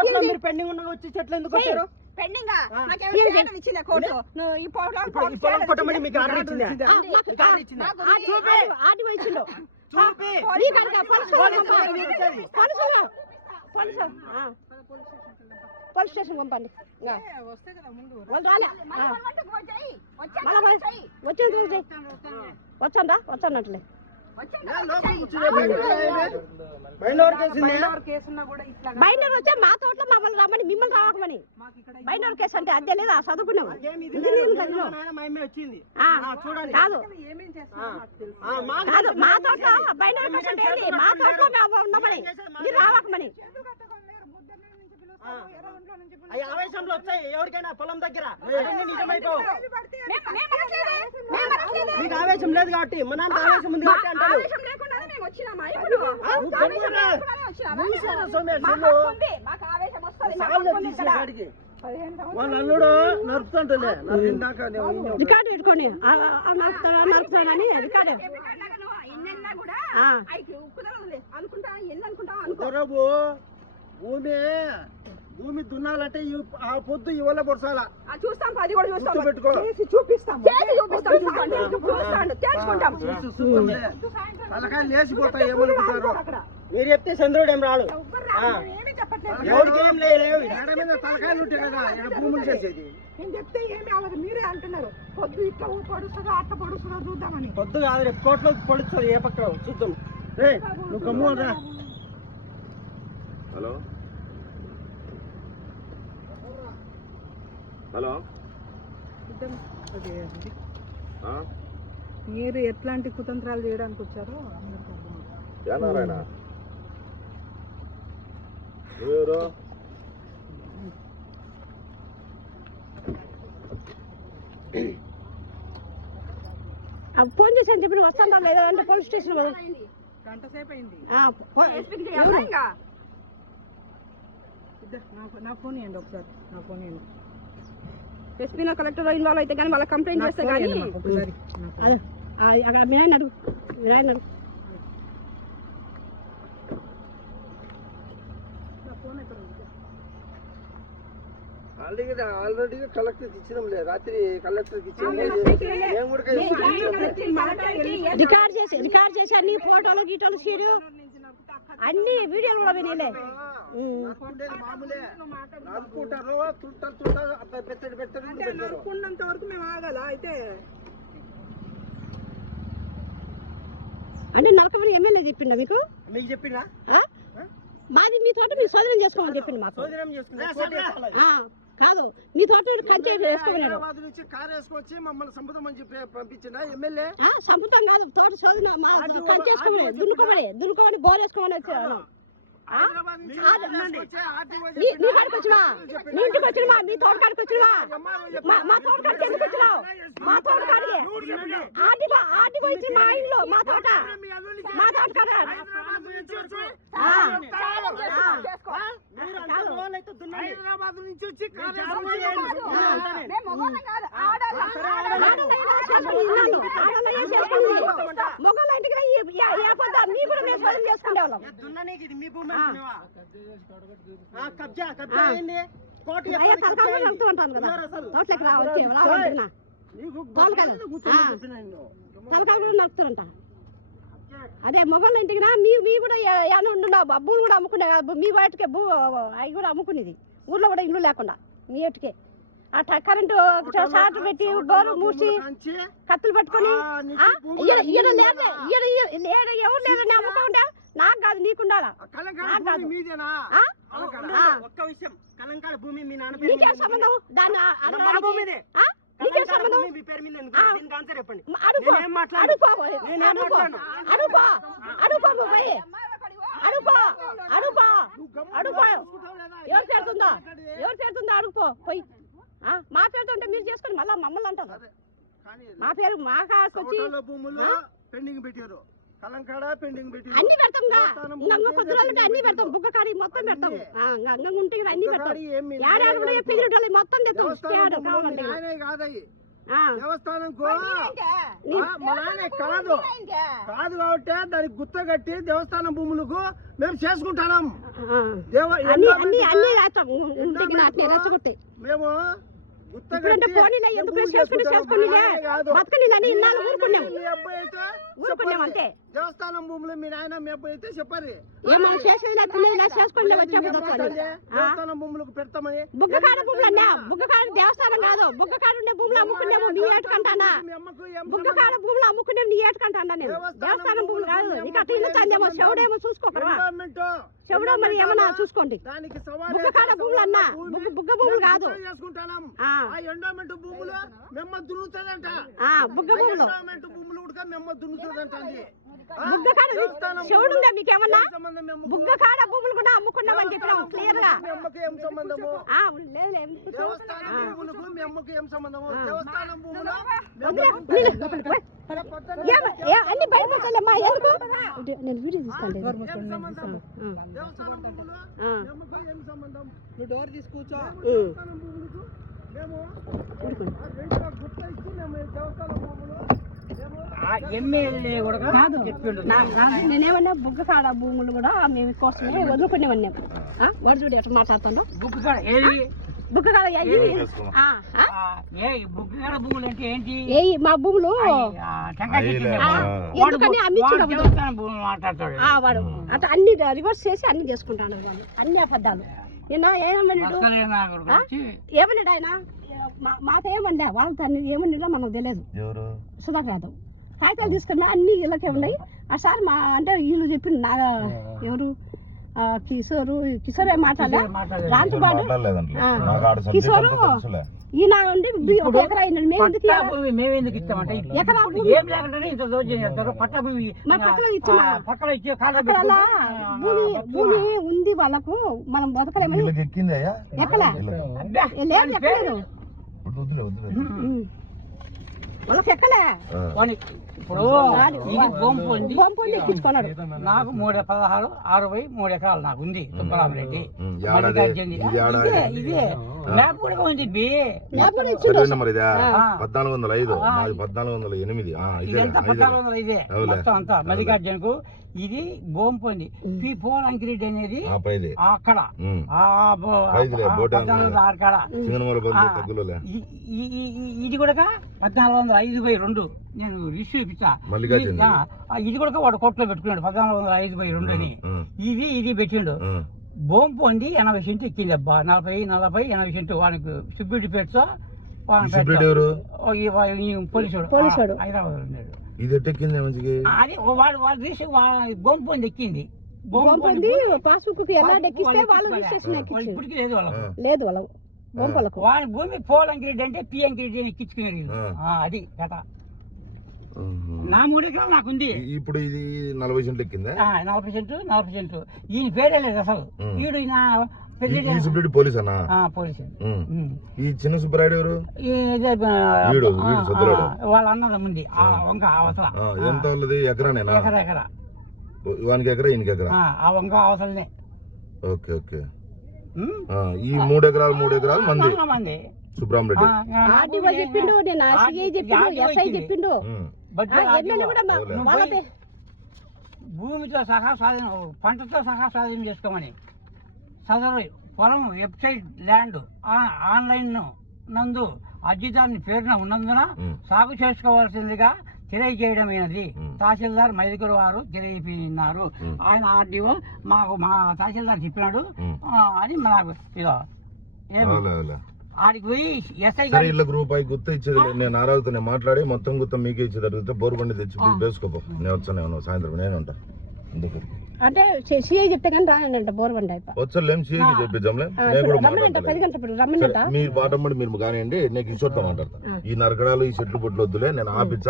కోర్టులో మీరు పెండింగ్ ఉండగా వచ్చి చెట్లు ఎందుకు కొట్టారు? పెండింగ్ ఇచ్చింది కోర్టు. ఈ పొలం కొట్టమని మీకు ఆర్డర్ ఇచ్చింది? పోలీస్ స్టేషన్ పంపండి. వచ్చందా వచ్చానట్లే బైండర్ వచ్చే మా తోటలో మమ్మల్ని రమ్మని మిమ్మల్ని రావకమని. బైండర్ కేసు అంటే అదే లేదా చదువుకున్నాము కాదు మా తోటలో బైండర్ కేసు అంటే మా తోటలో ఉన్నామని మీరు రావకమని. ఆవేశంలో వచ్చాయి ఎవరికైనా పొలం దగ్గర నిజమైపో. మీకు ఆవేశం లేదు కాబట్టి మన ఆవేశం ఉంది కాబట్టి అంటారు. వాళ్ళ అల్లుడు నడుపుతుంటలే రికార్డు పెట్టుకోండి నడుపుతాడని రికార్డు భూమి దున్నాలంటే ఆ పొద్దు ఇవాళ పొడసాలా చూస్తాం. అది కూడా చూస్తాం, పెట్టుకో చూపిస్తాం. తలకాయలు లేచిపోతాయి ఏమనుకుంటారు. మీరు చెప్తే చంద్రుడు ఏం రాడు. ఎవరికి ఏం లేదు మీద తలకాయలు ఉంటాయి కదా భూములు చేసేది. నేను చెప్తే ఏమి అవ్వదు, మీరే అంటున్నారు పొద్దు ఇట్లా పొడుస్తుందో అట్లా పొడుస్తుందో చూద్దామని. పొద్దు కాదు రేపు కోట్లో పొడుస్తుంది ఏ పక్క చూద్దాం. రే నువ్వు గమ్ము రా. హలో హలో మీరు ఎట్లాంటి కుతంత్రాలు చేయడానికి వచ్చారో నారాయణ ఎవరు ఫోన్ చేశాను చెప్పి వస్తాను లేదా అంటే పోలీస్ స్టేషన్ గంట సేపు అయింది. నా ఫోన్ ఇవ్వండి ఒకసారి, నా ఫోన్ ఇవ్వండి. ఎస్పీలో కలెక్టర్ ఇన్వాల్వ్ అయితే కానీ వాళ్ళ కంప్లైంట్ చేస్తే కానీ మీరాయన అడుగు మీరాయన అడుగు. ఆల్రెడీ కలెక్టర్ ఇచ్చినాం లేదు రాత్రి కలెక్టర్ రికార్డ్ చేసి అన్ని ఫోటోలు గీటోలు సీడియో అన్ని వీడియోలు కూడా వినేలే. నడుపుకున్నంత వరకు మేము ఆగాల అయితే అంటే నరకమని ఎమ్మెల్యే చెప్పిండా మీకు? మీకు చెప్పిందా? మాది మీ తోట మీరు శోధనం చేసుకోమని చెప్పిండు మాకు. కాదు మీ తోట కంచె వేసుకోమన్నాడు. కారు వేసుకొచ్చి మమ్మల్ని సంపుతామని చెప్పి పంపించిందా ఎమ్మెల్యే? సంపుతాం కాదు తోట శోధన కంచె వేసుకోమని దున్నుకోమని బోర్ వేసుకోమని వచ్చాను. నీ కాడికి వచ్చినా నీ ఇంటికి వచ్చినవా మీ తోట కాడికి వచ్చినవా మా తోట కాడికి ఎందుకు వచ్చినావు? మా తోట కాడికి ఆర్టీకి వచ్చి మా ఇంట్లో మా తోట కాడ హైదరాబాద్ నుంచి వచ్చి మొగల ఇంటికి మీ కూడా మేము శోధన చేసుకునే వాళ్ళం. నడుపుతుంటాను కదా తోటలోకి రావాలంటున్నా తలకాయలు కూడా నడుపుతుంటా. అదే మొగళ్ళ ఇంటికి మీ కూడా ఏమైనా ఉండున్నా భూములు కూడా అమ్ముకునే కదా మీ వాటికే అవి కూడా అమ్ముకునేది ఊర్లో కూడా ఇల్లు లేకుండా మీ వాటికే ఆ కరెంటు షార్ట్ పెట్టి డోర్ మూసి కత్తులు పట్టుకొని ఎవరు లేదని అమ్ముకుంటా నాకు కాదు నీకుండాలా ఒక్క విషయం కలంకాడ భూమి మీ నాన్న నీకేం సంబంధం దాని నీకేం సంబంధం మీ పేరు మీద దీనికి ఆన్సర్ చెప్పండి. నేనేం మాట్లాడను ఎవరు చేరుతుందా అడుగుపో పోయి. మా పేరుతో ఉంటే మీరు చేసుకొని మళ్ళీ మమ్మల్ని అంటారు. మా పేరు మా కాసుకొచ్చి పెండింగ్ పెట్టారు కలంకాడ పెండింగ్ పెట్టి అన్ని పెడతాం పొద్దురాలంటే అన్ని పెడతాం బుక్క కాడి మొత్తం పెడతాం అంగంగా ఉంటే అన్ని పెడతాం ఏడాడు కూడా పెరిగి మొత్తం తెస్తాం కావాలంటే దేవస్థానం కాదు కాబట్టి దానికి గుత్త కట్టి దేవస్థానం భూములకు మేము చేసుకుంటాం. అన్ని ఇంటికి నాటిని రెచ్చగొట్టి మేము ఇప్పుడంటే పోనీలే ఎందుకు చేసుకోనిలే బతకనిలని ఇన్నాళ్ళు ఊరుకున్నాము మీ అబ్బాయి అయితే ఊరుకున్నాం అంతే దేవస్థానం భూములు మీ నాయన మీ అబ్బాయి అయితే చెప్పారు ఏమో చేసేదిలే తినేదిలే చేసుకుని వచ్చే దేవస్థానం భూములకు పెడతామని బుగ్గకాడ భూములు అన్నా బుగ్గకాడ దేవస్థానం కాదు బుగ్గకాడ ఉండే భూములు అమ్ముకునేమో నీ ఏటుకంటానా మీ అమ్మకు ఏం బుగ్గకాడ భూములు అమ్ముకునేమో నీ ఏటుకంటానా నేను దేవస్థానం భూములు కాదు నీకు అట్లా ఇల్లు తందేమో శివుడేమో చూసుకోకరా గవర్నమెంట్ శివుడో మరి ఏమన్నా చూసుకోండి దానికి సవాల్ బుగ్గకాడ భూములు అన్నా బుగ్గ భూములు కాదు చేసుకుంటాం ఆ ఆ ఎండోమెంట్ భూములు మెమ్మ దున్నుతుందంట బుగ్గ భూములు ఎండోమెంట్ భూములు ఉడక మెమ్మ దున్నుతుందంట అంది బుగ్గకాడ శివుడు ఉందా మీకేమన్నా సంబంధం మెమ్మ బుగ్గకాడ భూములు కూడా అమ్ముకున్నామని చెప్పినాం క్లియర్ గా మీ అమ్మకి ఏం సంబంధము లేదు లేదు దేవస్థానం భూములకు మీ అమ్మకి ఏం సంబంధము దేవస్థానం భూములు అన్ని బయటపడతానమ్మా ఎందుకు నేను వీడియో తీస్తాను ఏం సంబంధం దేవస్థానం భూములు మీ అమ్మకు ఏం సంబంధం నువ్వు డోర్ తీసుకూర్చో దేవస్థానం భూములకు మేము గుర్తు ఇచ్చి మేము దేవస్థానం భూములు ఎమ్మెల్యే కూడా కాదు నేనేమన్నా బుగ్గ కాడ భూములు కూడా మేము కోసమే వదులుకునేవన్నాం వాడు చూడు ఎట్లా మాట్లాడుతుండో బుక్ కాడ ఏది బుగ్గ కాడ బుగ్గ భూములు అంటే ఏంటి మా భూములు ఎందుకని అమ్మించు మాట్లాడతాడు వాడు అట్లా అన్ని రివర్స్ చేసి అన్ని చేసుకుంటాడు వాళ్ళు అన్ని అబద్ధాలు నిన్న ఏమన్నాడు ఏమన్నాడు ఆయన మాట ఏమన్నా వాళ్ళతో ఏమన్నాడో మనకు తెలియదు సుధాకర్ యాదవ్ కాగితాలు తీసుకున్నా అన్ని ఇళ్ళకే ఉన్నాయి ఆ సార్ మా అంటే వీళ్ళు చెప్పిండు నా ఎవరు కిషోర్ ఏం మాట్లాడలే రాంచుబాడు కిషోరు ఈయన ఉండి ఒక ఎకరా అయినాడు మేము ఎందుకు ఇస్తామంటే ఎకరా ఏం లేకుండానే ఇంత దోషం చేస్తారు పట్ట భూమి పక్కన ఇచ్చే భూమి ఉంది వాళ్ళకు మనం బతకలేమని ఎక్కలా లేదు ఎక్కలేదు వాళ్ళకి ఎక్కలే ఇప్పుడు ఇది బొంపు ఎక్కించుకున్నాడు నాకు 316 60 3 ఎకరాలు నాకు ఉంది సుబ్బరామరెడ్డి ఇదే మ్యాప్ కూడా ఉంది 1405 1408 ఇదంతా 1405 మొత్తం అంతా మల్లికార్జున్ కు ఇది బోంపొంది పోల్ అంకిరెడ్డి అనేది అక్కడ ఇది కూడా 1405/2 నేను రిసీవ్ ఇచ్చా ఇది కూడా వాడు కోట్లో పెట్టుకున్నాడు 1405/2 అని ఇది పెట్టిండు బోంపొంది 80 సెంటు ఎక్కింది అబ్బా 40 సెంటు వానికి సుబ్బిడి పెట్టుతో పోలీసుడు హైదరాబాద్ ఉన్నాడు అది వాడు బొంపొంది ఎక్కింది పాస్బుక్ ఎలా ఎక్కిస్తే వాళ్ళు ఇప్పటికీ లేదు వాళ్ళకు లేదు వాళ్ళ బొంపలకు వాళ్ళ భూమి పోల్ అంకిరెడ్డి అంటే పి అంకిరెడ్డి ఎక్కించుకునేది అది కథ నా 3 ఎకరాలు నాకుంది ఇప్పుడు ఇది 40 సెంట్లు ఎక్కిందా 40 సెంటు ఈయన పేరే లేదు అసలు వీడు పోలీస్ అన్నా పోలీసు ఈ చిన్న సుబ్బరాయుడు ఎవరు వాళ్ళ అన్నది ఉంది వంక అవసరం ఎంత వాళ్ళది ఎకరానేనా ఎకరా వానికి ఎకరా ఈయనకి ఎకరా ఆ వంక అవసరమే ఓకే ఓకే ఈ 3 ఎకరాలు మంది సుబ్రహ్మరెడ్డి చెప్పిండు చెప్పిండు భూమితో సహా స్వాధీనం పంటతో సహా స్వాధీనం చేసుకోమని సదరు పొలం వెబ్సైట్ ల్యాండ్ ఆన్లైన్ నందు అర్జిదారుని పేరున ఉన్నందున సాగు చేసుకోవాల్సిందిగా తెలియజేయడమైనది తహసీల్దార్ మైదుగురు వారు తెలియజేస్తున్నారు ఆయన ఆర్డీఓ మా తహసీల్దార్ చెప్పినాడు అని నాకు ఇదో ఆడికి పోయి ఎస్ఐ రూపాయి గుర్తు ఇచ్చేది నేను ఆరాధన మాట్లాడి మొత్తం గుర్తు మీకే ఇచ్చేది బోరుబండి తెచ్చి వేసుకోపో నేను వచ్చాను సాయంత్రం నేను ఉంటా అందుకు అంటే సిఐ చెప్తే కానీ రానంట బోర్బండి వచ్చలేం సిఐ చెప్పించాంలే మీరు బాటమ్మడి మీరు కానివ్వండి నేను కిషోర్తో మాట్లాడతాను ఈ నరకడాలు ఈ చెట్లు బొట్లు వద్దులే నేను ఆపించా